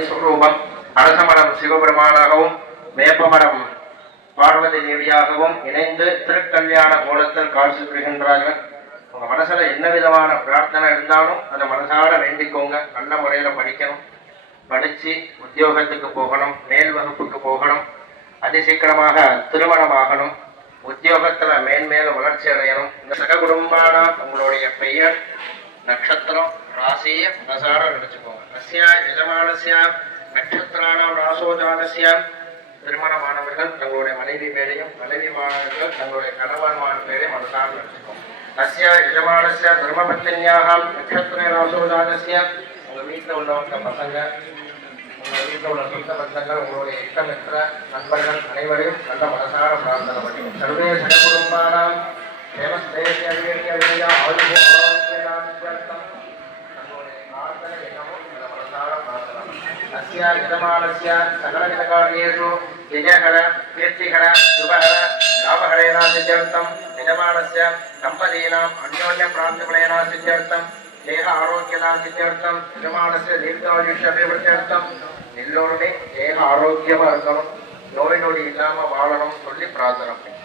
சுரூபம். அரசமரம் சிவபெருமானாகவும் வேப்பமரம் பார்வதி தேவியாகவும் இணைந்து திருக்கல்யாண கோலத்தில் காட்சி புரிகின்றார்கள் உங்க மனசுல என்ன விதமான பிரார்த்தனை இருந்தாலும் அதை மனசார வேண்டிக்கோங்க. நல்ல முறையில படிக்கணும். படிச்சு உத்தியோகத்துக்கு போகணும். மேல் வகுப்புக்கு போகணும். அதிசீக்கிரமாக திருமணம் ஆகணும் உத்தியோகத்துல மேன்மேலும் வளர்ச்சி அடையணும். இந்த சக குடும்பமான உங்களுடைய பெயர் நட்சத்திரம் ராசியை மனசார நினைச்சுக்கோங்க ரஷ்யா எஜமானசியா நட்சத்திரானாம் ராசோஜானஸ்ய திருமணமானவர்கள் தங்களுடைய மனைவி மேலையும் மனைவி மாணவர்கள் தங்களுடைய கணவன்மான மேலையும் மனசார நினைச்சுக்கோங்க ரஷ்யா எஜமானஸ்ய தர்மபத்தினியாகாம் நட்சத்திர ராசோஜானஸ்ய உங்க வீட்டில் உள்ளவங்க பசங்க உங்க வீட்டில் உள்ள சொந்த பந்தங்கள் உங்களுடைய இஷ்டமிற்ற நண்பர்கள் அனைவரையும் நல்ல மனசார பிரார்த்தனை பண்ணி சர்வே சக குடும்பானாம் தேவஸ்தேசிய அவியடிய அவியா ஆயுத பிரார்த்தனை என்னவோ அந்த மனசார பிரார்த்தனை அஸ்யா யஜமானஸ்ய சகலவிதகாரியேஷு விஜயகர கீர்த்திகர சுபகர லாபகரேனா சித்தியர்த்தம் யஜமானஸ்ய தம்பதீனாம் அந்யோன்ய பிராந்திபலேனா சித்தியர்த்தம் தேக ஆரோக்கியதாம் சித்தியர்த்தம் யஜமானஸ்ய தீர்க்காயுஷ்ய அபிவிருத்தியர்த்தம். எல்லோருமே தேக ஆரோக்கியமா இருக்கணும் நோய் நொடி இல்லாம வாழணும் சொல்லி பிரார்த்தனை பண்ணி.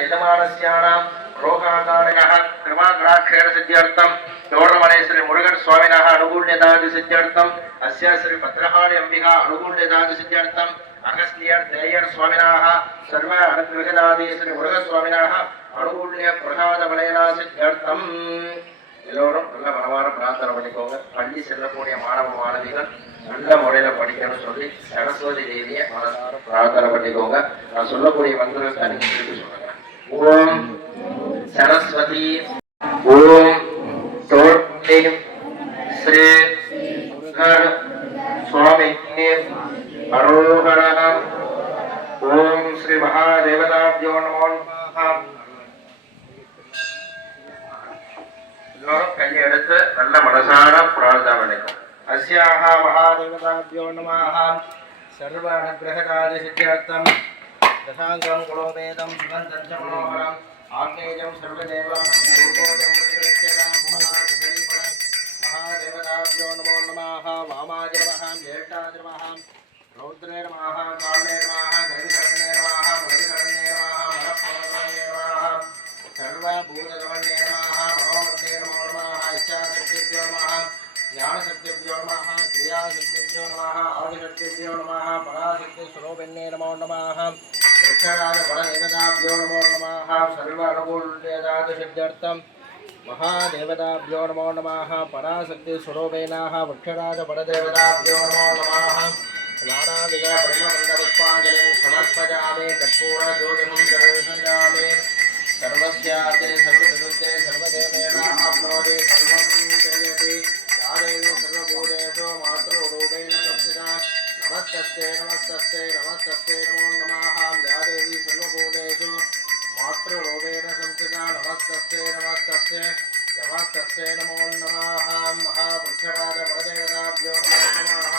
யஜமானஸ்யானாம் ரோகாகாரகः கிருமாகராட்சேர சித்தியார்த்தம் தோரணமலை ஸ்ரீ முருகன் சுவாமினாக அனுகூல்யதாதி சித்தியர்த்தம் அஸ்ய ஸ்ரீ பத்ரகாளி அம்பிகா அனுகூல்யதாதி சித்தியர்த்தம் அகஸ்தியர் தேயர் சுவாமினாக சர்வ அனுகிரகதாதி ஸ்ரீ முருக சுவாமினாக அனுகூல்ய பிரசாத வலையனா சித்தியர்த்தம் எல்லோரும் நல்ல மனமான பிரார்த்தனை பண்ணிக்கோங்க பள்ளி செல்லக்கூடிய மாணவ மாணவிகள் நல்ல முறையில படிக்கணும்னு சொல்லி சரஸ்வதி தேவியை மனசார பிரார்த்தனை பண்ணிக்கோங்க நான் சொல்லக்கூடிய மந்திரத்தை நீங்க திருப்பி சொல்லுங்க ஓம் சரஸ்வதி ஓம் தோட்டே ஸ்ரீ முருகர் சுவாமிக்கு அரோகர ஓம் ஸ்ரீ மகாதேவதாபியோ நமோ நமः எல்லோரும் கையை எடுத்து நல்ல மனசார பிரார்த்தனை பண்ணிக்கும் அஸ்யாக மகாதேவதாபியோ நமாக சர்வ அனுகிரககாரி சித்தியர்த்தம் தசாங்கம் குலோபேதம் சுகந்தஞ்ச மனோகரம் ఆగ్నేయం సర్వదేవాజం మహాదేవతాభ్యో నమో నమ వామాజనమ జ్యేష్ఠాజనమ రౌద్రేర్మ కాళేర్మ గవిధరణేర్మ మృగరణేర్మ మరపరణ సర్వభూతగమణేర్మ ज्ञानशक्तिभ्यो नमः क्रियाशक्तिभ्यो नमः आदिशक्तिभ्यो नमः पराशक्तिस्वरूपिण्ये नमो नमः। वृक्षराजफलदेवताभ्यो नमो नमः सर्व अनुकूल्यदातसिद्ध्यर्थं महादेवताभ्यो नमो नमः पराशक्तिस्वरूपेणाः नमो नमः। नानाविधब्रह्मबन्धपुष्पाञ्जलिं समर्पयामि कर्पूरज्योतिं दर्शयामि। सर्वस्याते सर्वदुरुते सर्वदेवेन आप्नोति, सर्वं जयति। దేవి సర్వభూతేషు మాతృరూపేణ సంస్థిత నమస్తస్తే నమస్తస్తే నమస్తస్తే నమో నమాః యా దేవి సర్వభూతేషు మాతృరూపేణ సంస్థిత నమస్తస్తే నమస్తస్తే నమస్తస్తే నమో నమాః మహాపృష్ఠపాద పరదేవతాభ్యో నమో నమాః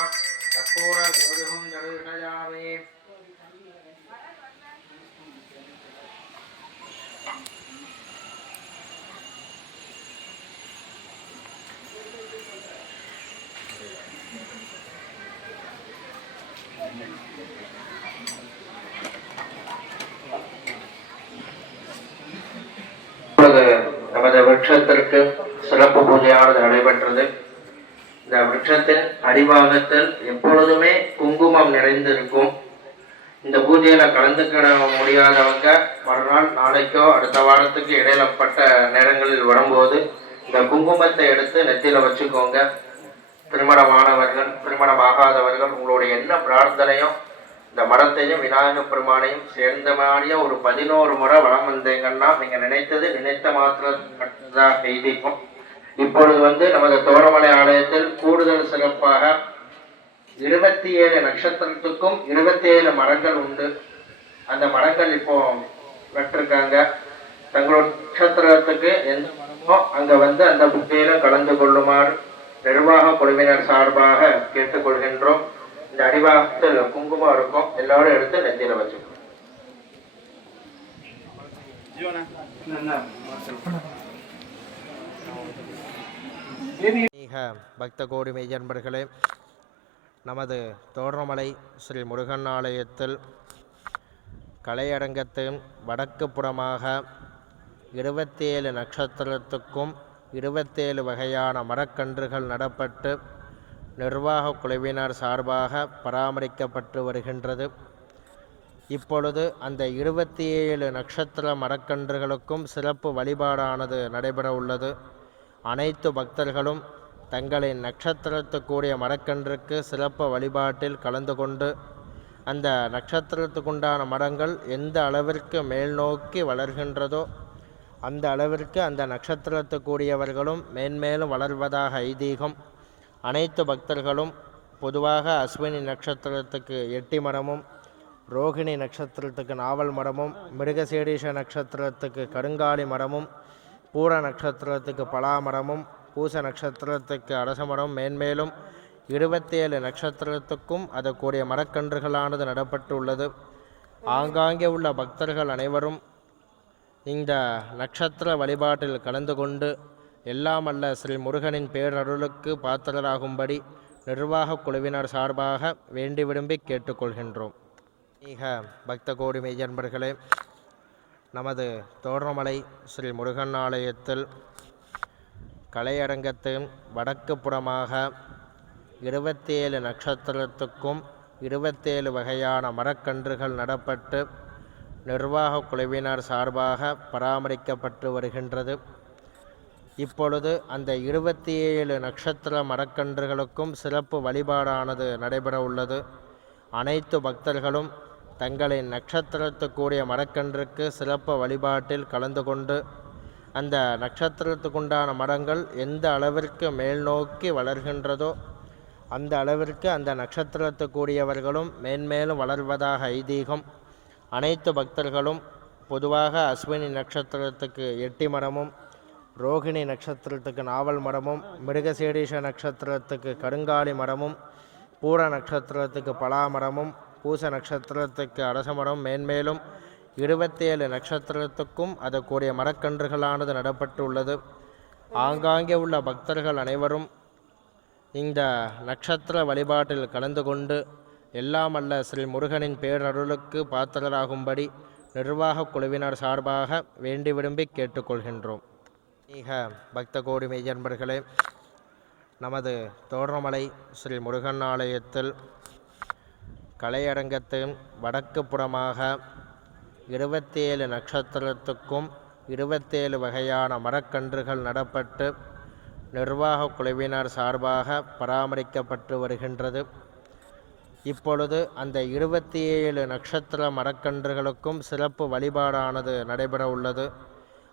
కర్పూర జ్యోతిహం జరుగున நடைபெற்றது இந்த விருட்சத்தின் அடிபாகத்தில் எப்பொழுதுமே குங்குமம் நிறைந்திருக்கும். இந்த பூஜையில கலந்துக்கிட முடியாதவங்க மறுநாள் நாளைக்கோ அடுத்த வாரத்துக்கு இடையிலப்பட்ட நேரங்களில் வரும்போது இந்த குங்குமத்தை எடுத்து நெத்தியில வச்சுக்கோங்க. திருமணமானவர்கள் திருமணமாகாதவர்கள் உங்களுடைய என்ன பிரார்த்தனையும் இந்த மரத்தையும் விநாயகப் பெருமானையும் சேர்ந்த மாதிரியே ஒரு பதினோரு முறை வளம் வந்தீங்கன்னா நீங்க நினைத்தது நினைத்த மாத்திரம் எய்திக்கும் இப்பொழுது வந்து நமது தோரமலை ஆலயத்தில் கூடுதல் சிறப்பாக இருபத்தி ஏழு நட்சத்திரத்துக்கும் இருபத்தி ஏழு மரங்கள் உண்டு. அந்த மரங்கள் இப்போ நட்டிருக்காங்க தங்களோட நட்சத்திரத்துக்கு எந்த மரமோ அங்க வந்து அந்த புக்கையில கலந்து கொள்ளுமாறு நிர்வாக குழுவினர் சார்பாக கேட்டுக்கொள்கின்றோம். இந்த அடிவாகத்தில் குங்குமம் இருக்கும். எல்லாரும் எடுத்து நெத்தியில வச்சுக்கணும் பக்த கோடி மெய்யன்பர்களே நமது தோரணமலை ஸ்ரீ முருகன் ஆலயத்தில் கலையரங்கத்தின் வடக்கு புறமாக இருபத்தேழு நட்சத்திரத்துக்கும் இருபத்தேழு வகையான மரக்கன்றுகள் நடப்பட்டு நிர்வாக குழுவினர் சார்பாக பராமரிக்கப்பட்டு வருகின்றது. இப்பொழுது அந்த இருபத்தி ஏழு நட்சத்திர மரக்கன்றுகளுக்கும் சிறப்பு வழிபாடானது நடைபெற உள்ளது அனைத்து பக்தர்களும் தங்களின் நட்சத்திரத்துக்குரிய மரக்கன்றுக்கு சிறப்பு வழிபாட்டில் கலந்து கொண்டு அந்த நட்சத்திரத்துக்குண்டான மரங்கள் எந்த அளவிற்கு மேல் நோக்கி வளர்கின்றதோ அந்த அளவிற்கு அந்த நட்சத்திரத்துக்குரியவர்களும் மேன்மேலும் வளர்வதாக ஐதீகம். அனைத்து பக்தர்களும் பொதுவாக அஸ்வினி நட்சத்திரத்துக்கு எட்டி மரமும் ரோகிணி நட்சத்திரத்துக்கு நாவல் மரமும் மிருகசீடீஷ நட்சத்திரத்துக்கு கருங்காலி மரமும் பூர நட்சத்திரத்துக்கு பலாமரமும் பூச நட்சத்திரத்துக்கு அரச மரம் மேன்மேலும் இருபத்தேழு நட்சத்திரத்துக்கும் அதற்குரிய மரக்கன்றுகளானது நடப்பட்டுள்ளது. ஆங்காங்கே உள்ள பக்தர்கள் அனைவரும் இந்த நட்சத்திர வழிபாட்டில் கலந்து கொண்டு எல்லாம் அல்ல ஸ்ரீ முருகனின் பேரருளுக்கு பாத்திரராகும்படி நிர்வாகக் குழுவினர் சார்பாக வேண்டி விரும்பி கேட்டுக்கொள்கின்றோம். மிக பக்த கோடி மெய்யன்பர்களே நமது தோற்றமலை ஸ்ரீ முருகன் ஆலயத்தில் கலையரங்கத்தின் வடக்கு புறமாக இருபத்தேழு நட்சத்திரத்துக்கும் இருபத்தேழு வகையான மரக்கன்றுகள் நடப்பட்டு நிர்வாக குழுவினர் சார்பாக பராமரிக்கப்பட்டு வருகின்றது. இப்பொழுது அந்த இருபத்தி ஏழு நட்சத்திர மரக்கன்றுகளுக்கும் சிறப்பு வழிபாடானது நடைபெற உள்ளது அனைத்து பக்தர்களும் தங்களின் நட்சத்திரத்துக்குரிய மரக்கன்றுக்கு சிறப்பு வழிபாட்டில் கலந்து கொண்டு அந்த நட்சத்திரத்துக்குண்டான மரங்கள் எந்த அளவிற்கு மேல் நோக்கி வளர்கின்றதோ அந்த அளவிற்கு அந்த நட்சத்திரத்துக்குரியவர்களும் மேன்மேலும் வளர்வதாக ஐதீகம். அனைத்து பக்தர்களும் பொதுவாக அஸ்வினி நட்சத்திரத்துக்கு எட்டி மரமும் ரோகிணி நட்சத்திரத்துக்கு நாவல் மரமும் மிருகசீடீஷ நட்சத்திரத்துக்கு கருங்காலி மரமும் பூர நட்சத்திரத்துக்கு பலா மரமும் பூச நட்சத்திரத்துக்கு அரச மரம் மேன்மேலும் இருபத்தேழு நட்சத்திரத்துக்கும் அதற்குரிய மரக்கன்றுகளானது நடப்பட்டுள்ளது. ஆங்காங்கே உள்ள பக்தர்கள் அனைவரும் இந்த நட்சத்திர வழிபாட்டில் கலந்து கொண்டு எல்லாம் அல்ல ஸ்ரீ முருகனின் பேரருளுக்கு பாத்திரராகும்படி நிர்வாகக் குழுவினர் சார்பாக வேண்டி விரும்பி கேட்டுக்கொள்கின்றோம். மிக பக்த கோடி மெய்யன்பர்களே நமது தோரணமலை ஸ்ரீ முருகன் ஆலயத்தில் கலையரங்கத்தின் வடக்கு புறமாக இருபத்தேழு நட்சத்திரத்துக்கும் இருபத்தேழு வகையான மரக்கன்றுகள் நடப்பட்டு நிர்வாக குழுவினர் சார்பாக பராமரிக்கப்பட்டு வருகின்றது. இப்பொழுது அந்த இருபத்தி ஏழு நட்சத்திர மரக்கன்றுகளுக்கும் சிறப்பு வழிபாடானது நடைபெற உள்ளது.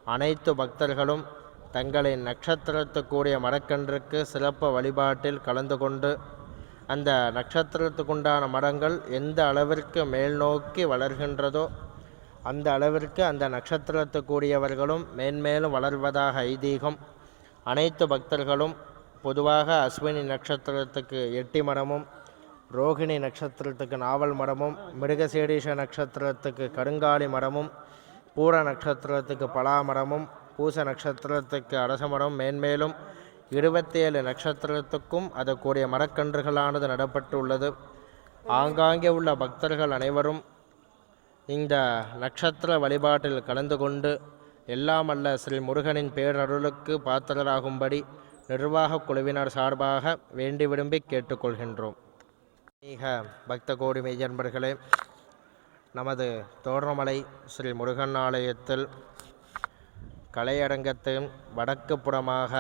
அனைத்து பக்தர்களும் தங்களின் நட்சத்திரத்துக்குரிய மரக்கன்றுக்கு சிறப்பு வழிபாட்டில் கலந்து கொண்டு அந்த நட்சத்திரத்துக்குண்டான மரங்கள் எந்த அளவிற்கு மேல் நோக்கி வளர்கின்றதோ அந்த அளவிற்கு அந்த நட்சத்திரத்துக்குரியவர்களும் மேன்மேலும் வளர்வதாக ஐதீகம். அனைத்து பக்தர்களும் பொதுவாக அஸ்வினி நட்சத்திரத்துக்கு எட்டி மரமும் ரோகிணி நட்சத்திரத்துக்கு நாவல் மரமும் மிருகசீடீஷ நட்சத்திரத்துக்கு கருங்காலி மரமும் பூர நட்சத்திரத்துக்கு பலா மரமும் பூச நட்சத்திரத்துக்கு அரசமரம் மேன்மேலும் இருபத்தேழு நட்சத்திரத்துக்கும் அதற்குரிய மரக்கன்றுகளானது நடப்பட்டுள்ளது. ஆங்காங்கே உள்ள பக்தர்கள் அனைவரும் இந்த நட்சத்திர வழிபாட்டில் கலந்து கொண்டு எல்லாம் அல்ல ஸ்ரீ முருகனின் பேரருளுக்கு பாத்திரராகும்படி நிர்வாக குழுவினர் சார்பாக வேண்டி விரும்பி கேட்டுக்கொள்கின்றோம். மிக பக்த கோடி மெய்யன்பர்களே நமது தோற்றமலை ஸ்ரீ முருகன் ஆலயத்தில் கலையரங்கத்தின் வடக்கு புறமாக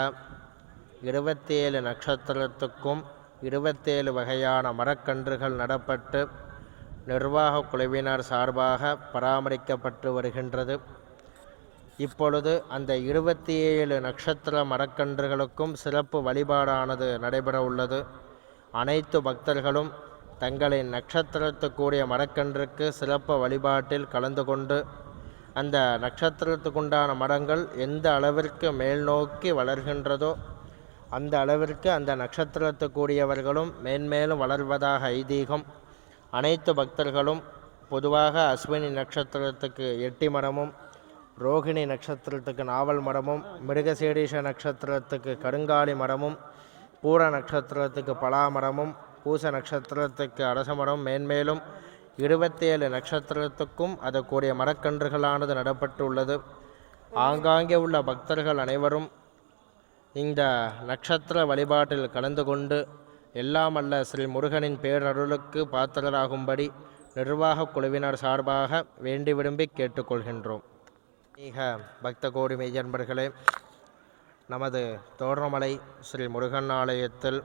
இருபத்தேழு நட்சத்திரத்துக்கும் இருபத்தேழு வகையான மரக்கன்றுகள் நடப்பட்டு நிர்வாக குழுவினர் சார்பாக பராமரிக்கப்பட்டு வருகின்றது. இப்பொழுது அந்த இருபத்தி ஏழு நட்சத்திர மரக்கன்றுகளுக்கும் சிறப்பு வழிபாடானது நடைபெற உள்ளது. அனைத்து பக்தர்களும் தங்களின் நட்சத்திரத்துக்குரிய மரக்கன்றுக்கு சிறப்பு வழிபாட்டில் கலந்து கொண்டு அந்த நட்சத்திரத்துக்குண்டான மரங்கள் எந்த அளவிற்கு மேல் நோக்கி வளர்கின்றதோ அந்த அளவிற்கு அந்த நட்சத்திரத்துக்குரியவர்களும் மேன்மேலும் வளர்வதாக ஐதீகம். அனைத்து பக்தர்களும் பொதுவாக அஸ்வினி நட்சத்திரத்துக்கு எட்டி மரமும் ரோகிணி நட்சத்திரத்துக்கு நாவல் மரமும் மிருகசீரிஷ நட்சத்திரத்துக்கு கருங்காலி மரமும் பூர நட்சத்திரத்துக்கு பலா மரமும் பூச நட்சத்திரத்துக்கு அரச மரம் மேன்மேலும் இருபத்தேழு நட்சத்திரத்துக்கும் அதற்குரிய மரக்கன்றுகளானது நடப்பட்டுள்ளது. ஆங்காங்கே உள்ள பக்தர்கள் அனைவரும் இந்த நட்சத்திர வழிபாட்டில் கலந்து கொண்டு எல்லாம் அல்ல ஸ்ரீ முருகனின் பேரருளுக்கு பாத்திரராகும்படி நிர்வாகக் குழுவினர் சார்பாக வேண்டி விரும்பி கேட்டுக்கொள்கின்றோம். மிக பக்த கோடி மெய்யன்பர்களே நமது தோற்றமலை ஸ்ரீ முருகன் ஆலயத்தில்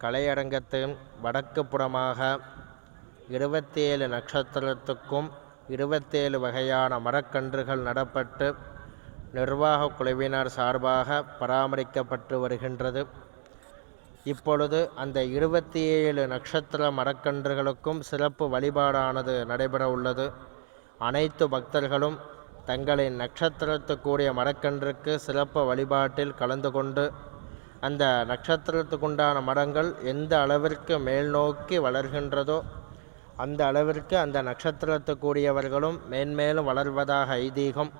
கலையரங்கத்தின் வடக்கு புறமாக இருபத்தேழு நட்சத்திரத்துக்கும் இருபத்தேழு வகையான மரக்கன்றுகள் நடப்பட்டு நிர்வாகக் குழுவினர் சார்பாக பராமரிக்கப்பட்டு வருகின்றது. இப்பொழுது அந்த இருபத்தி ஏழு நட்சத்திர மரக்கன்றுகளுக்கும் சிறப்பு வழிபாடானது நடைபெற உள்ளது. அனைத்து பக்தர்களும் தங்களின் நட்சத்திரத்துக்குரிய மரக்கன்றுக்கு சிறப்பு வழிபாட்டில் கலந்து கொண்டு அந்த நட்சத்திரத்துக்குண்டான மரங்கள் எந்த அளவிற்கு மேல் நோக்கி வளர்கின்றதோ அந்த அளவிற்கு அந்த நட்சத்திரத்துக்குரியவர்களும் மேன்மேலும் வளர்வதாக ஐதீகம்.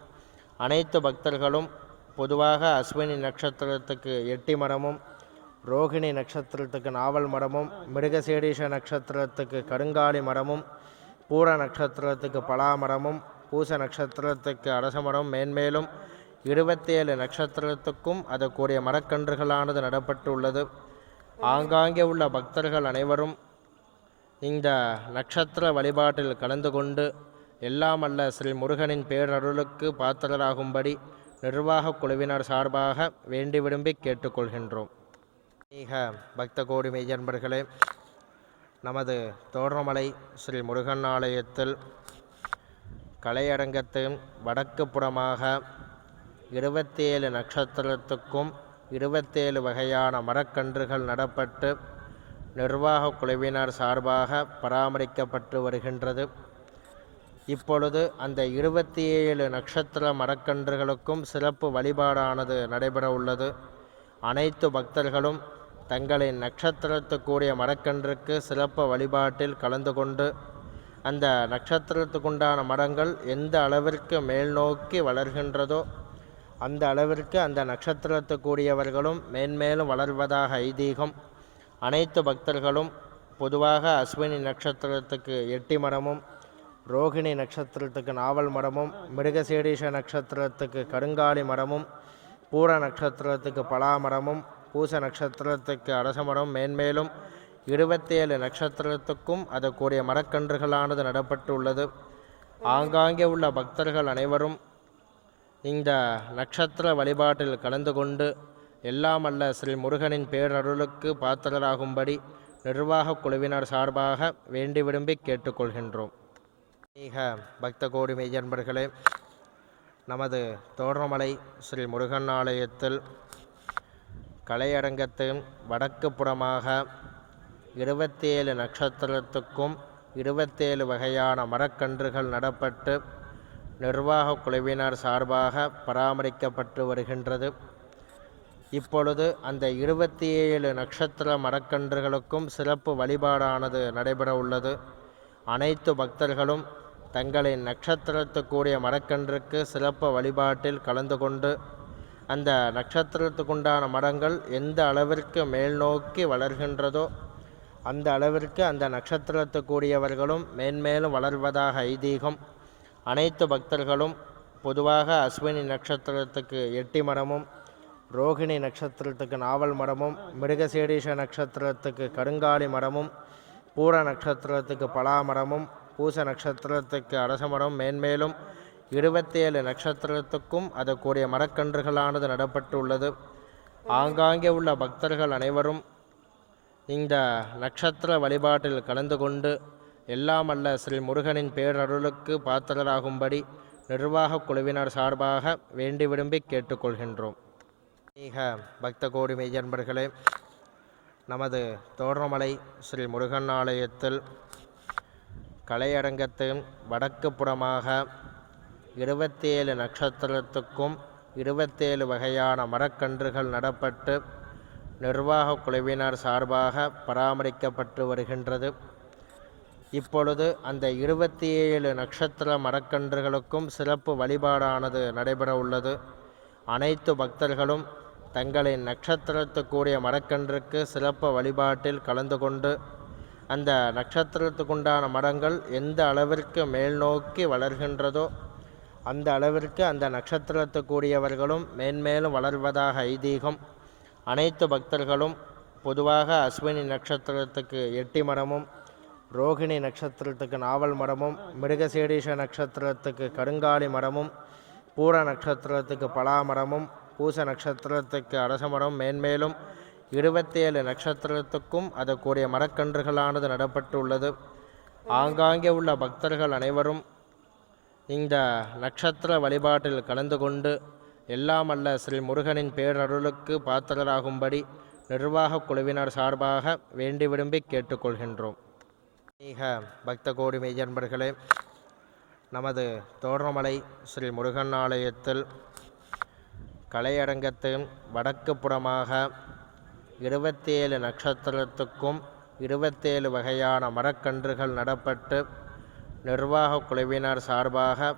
அனைத்து பக்தர்களும் பொதுவாக அஸ்வினி நட்சத்திரத்துக்கு எட்டி மரமும் ரோகிணி நட்சத்திரத்துக்கு நாவல் மரமும் மிருகசீடீஷ நட்சத்திரத்துக்கு கருங்காலி மரமும் பூர நட்சத்திரத்துக்கு பலா மரமும் பூச நட்சத்திரத்துக்கு அரச மரம் மேன்மேலும் இருபத்தேழு நட்சத்திரத்துக்கும் அதற்குரிய மரக்கன்றுகளானது நடப்பட்டுள்ளது. ஆங்காங்கே உள்ள பக்தர்கள் அனைவரும் இந்த நட்சத்திர வழிபாட்டில் கலந்து கொண்டு எல்லாம் அல்ல ஸ்ரீ முருகனின் பேரருளுக்கு பாத்திரராகும்படி நிர்வாகக் குழுவினர் சார்பாக வேண்டி விரும்பி கேட்டுக்கொள்கின்றோம். மிக பக்த கோடி மெய்யன்பர்களே நமது தோற்றமலை ஸ்ரீ முருகன் ஆலயத்தில் கலையரங்கத்தின் வடக்கு புறமாக இருபத்தேழு நட்சத்திரத்துக்கும் இருபத்தேழு வகையான மரக்கன்றுகள் நடப்பட்டு நிர்வாகக் குழுவினர் சார்பாக பராமரிக்கப்பட்டு வருகின்றது. இப்பொழுது அந்த இருபத்தி ஏழு நட்சத்திர மரக்கன்றுகளுக்கும் சிறப்பு வழிபாடானது நடைபெற உள்ளது. அனைத்து பக்தர்களும் தங்களின் நட்சத்திரத்துக்குரிய மரக்கன்றுக்கு சிறப்பு வழிபாட்டில் கலந்து கொண்டு அந்த நட்சத்திரத்துக்குண்டான மரங்கள் எந்த அளவிற்கு மேல் நோக்கி வளர்கின்றதோ அந்த அளவிற்கு அந்த நட்சத்திரத்துக்குரியவர்களும் மேன்மேலும் வளர்வதாக ஐதீகம். அனைத்து பக்தர்களும் பொதுவாக அஸ்வினி நட்சத்திரத்துக்கு எட்டி மரமும் ரோகிணி நட்சத்திரத்துக்கு நாவல் மரமும் மிருகசீடீஷ நட்சத்திரத்துக்கு கருங்காலி மரமும் பூர நட்சத்திரத்துக்கு பலா மடமும் பூச நட்சத்திரத்துக்கு அரச மரம் மேன்மேலும் இருபத்தேழு நட்சத்திரத்துக்கும் அதற்குரிய மரக்கன்றுகளானது நடப்பட்டுள்ளது ஆங்காங்கே உள்ள பக்தர்கள் அனைவரும் இந்த நட்சத்திர வழிபாட்டில் கலந்து கொண்டு எல்லாம் அல்ல ஸ்ரீ முருகனின் பேரருளுக்கு பாத்திரராகும்படி நிர்வாகக் குழுவினர் சார்பாக வேண்டி விரும்பி கேட்டுக்கொள்கின்றோம். மிக பக்த கோடி மெய்யன்பர்களே நமது தோரணமலை ஸ்ரீ முருகன் ஆலயத்தில் கலையரங்கத்தின் வடக்கு புறமாக இருபத்தேழு நட்சத்திரத்துக்கும் இருபத்தேழு வகையான மரக்கன்றுகள் நடப்பட்டு நிர்வாகக் குழுவினர் சார்பாக பராமரிக்கப்பட்டு வருகின்றது. இப்பொழுது அந்த இருபத்தி ஏழு நட்சத்திர மரக்கன்றுகளுக்கும் சிறப்பு வழிபாடானது நடைபெற உள்ளது அனைத்து பக்தர்களும் தங்களின் நட்சத்திரத்துக்குரிய மரக்கன்றுக்கு சிறப்பு வழிபாட்டில் கலந்து கொண்டு அந்த நட்சத்திரத்துக்குண்டான மரங்கள் எந்த அளவிற்கு மேல் நோக்கி வளர்கின்றதோ அந்த அளவிற்கு அந்த நட்சத்திரத்துக்குரியவர்களும் மேன்மேலும் வளர்வதாக ஐதீகம். அனைத்து பக்தர்களும் பொதுவாக அஸ்வினி நட்சத்திரத்துக்கு எட்டி மரமும் ரோகிணி நட்சத்திரத்துக்கு நாவல் மரமும் மிருகசீரிஷ நட்சத்திரத்துக்கு கருங்காலி மரமும் பூர நட்சத்திரத்துக்கு பலா மரமும் பூச நட்சத்திரத்துக்கு அரச மரம் மேன்மேலும் இருபத்தேழு நட்சத்திரத்துக்கும் அதற்குரிய மரக்கன்றுகளானது நடப்பட்டுள்ளது. ஆங்காங்கே உள்ள பக்தர்கள் அனைவரும் இந்த நட்சத்திர வழிபாட்டில் கலந்து கொண்டு எல்லாம் அல்ல ஸ்ரீ முருகனின் பேரருளுக்கு பாத்திரராகும்படி நிர்வாகக் குழுவினர் சார்பாக வேண்டி விரும்பி கேட்டுக்கொள்கின்றோம். மிக பக்த கோடி மெய்யன்பர்களே நமது தோரணமலை ஸ்ரீ முருகன் ஆலயத்தில் கலையரங்கத்தின் வடக்கு புறமாக இருபத்தேழு நட்சத்திரத்துக்கும் இருபத்தேழு வகையான மரக்கன்றுகள் நடப்பட்டு நிர்வாகக் குழுவினர் சார்பாக பராமரிக்கப்பட்டு வருகின்றது. இப்பொழுது அந்த இருபத்தி ஏழு நட்சத்திர மரக்கன்றுகளுக்கும் சிறப்பு வழிபாடானது நடைபெற உள்ளது. அனைத்து பக்தர்களும் தங்களின் நட்சத்திரத்துக்குரிய மரக்கன்றுக்கு சிறப்பு வழிபாட்டில் கலந்து கொண்டு அந்த நட்சத்திரத்துக்குண்டான மரங்கள் எந்த அளவிற்கு மேல் நோக்கி வளர்கின்றதோ அந்த அளவிற்கு அந்த நட்சத்திரத்துக்குரியவர்களும் மேன்மேலும் வளர்வதாக ஐதீகம். அனைத்து பக்தர்களும் பொதுவாக அஸ்வினி நட்சத்திரத்துக்கு எட்டி மரமும் ரோகிணி நட்சத்திரத்துக்கு நாவல் மரமும் மிருகசீடீஷ நட்சத்திரத்துக்கு கருங்காலி மரமும் பூர நட்சத்திரத்துக்கு பலா மரமும் பூச நட்சத்திரத்துக்கு அரச மரம் மேன்மேலும் இருபத்தேழு நட்சத்திரத்துக்கும் அதற்குரிய மரக்கன்றுகளானது நடப்பட்டுள்ளது. ஆங்காங்கே உள்ள பக்தர்கள் அனைவரும் இந்த நட்சத்திர வழிபாட்டில் கலந்து கொண்டு எல்லாம் அல்ல ஸ்ரீ முருகனின் பேரருளுக்கு பாத்திரராகும்படி நிர்வாக குழுவினர் சார்பாக வேண்டி விரும்பி கேட்டுக்கொள்கின்றோம். மிக பக்த கோடி மெய்யன்பர்களே நமது தோற்றமலை ஸ்ரீ முருகன் ஆலயத்தில் கலையரங்கத்தின் வடக்கு புறமாக இருபத்தேழு நட்சத்திரத்துக்கும் இருபத்தேழு வகையான மரக்கன்றுகள் நடப்பட்டு நிர்வாக குழுவினர் சார்பாக